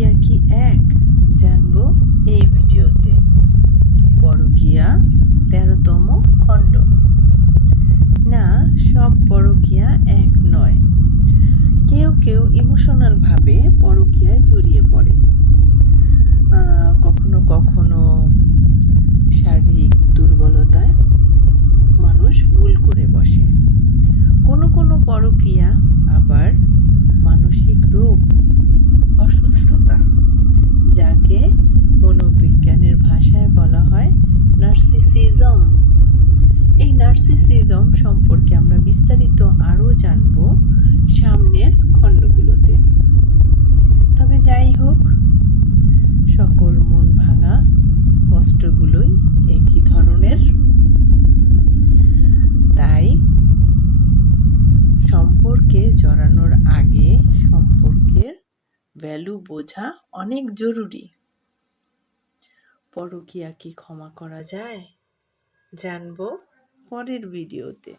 পরকীয়া কি এক জানবো এই ভিডিওতে। পরকীয়া ১৩তম খণ্ড। না, সব পরকীয়া এক নয়। কেউ কেউ ইমোশনাল ভাবে পরকীয়ায় জড়িয়ে পড়ে, কখনো কখনো শারীরিক দুর্বলতায় মানুষ ভুল করে বসে। কোনো কোনো পরকীয়া আবার মানসিক রোগ, অসুস্থতা, যাকে মনোবিজ্ঞানের ভাষায় বলা হয় নার্সিসিজম। এই নার্সিসিজম সম্পর্কে আমরা বিস্তারিত আরও জানব সামনের খণ্ডগুলোতে। তবে যাই হোক, সকল মন ভাঙা কষ্টগুলোই একই ধরনের। তাই সম্পর্কে জড়ানোর আগে সম্পর্কের ভ্যালু বোঝা অনেক জরুরি। পরকীয়া কি ক্ষমা করা যায় জানবো পরের ভিডিওতে।